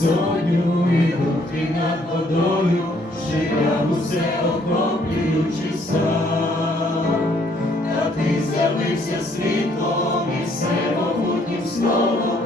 безодню і над водою, життя усе охоплюючи сам. Та ти з'явився світлом і все могутнім словом,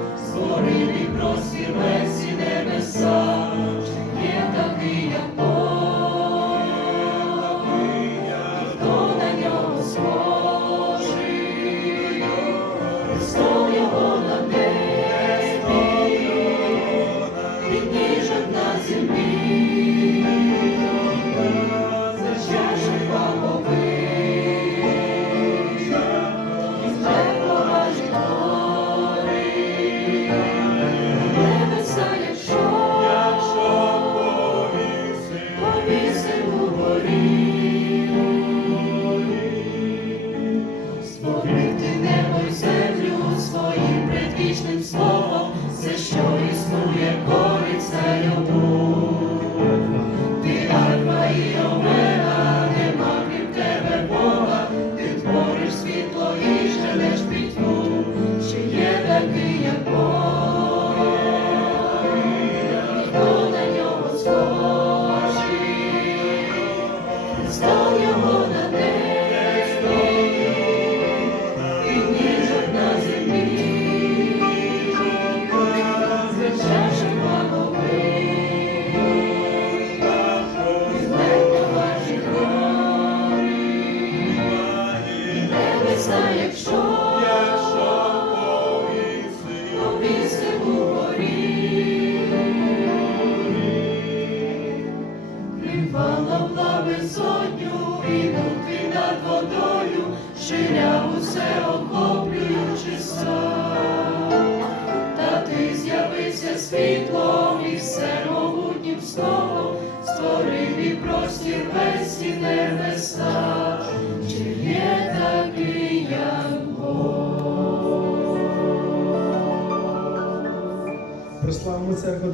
soul, your і над водою, ширя усе охоплюючи сам. Та ти з'явився світлом і всемогутнім словом, створив і простір весь і небеса, чи є такий, як Бог. Прославимо церкву,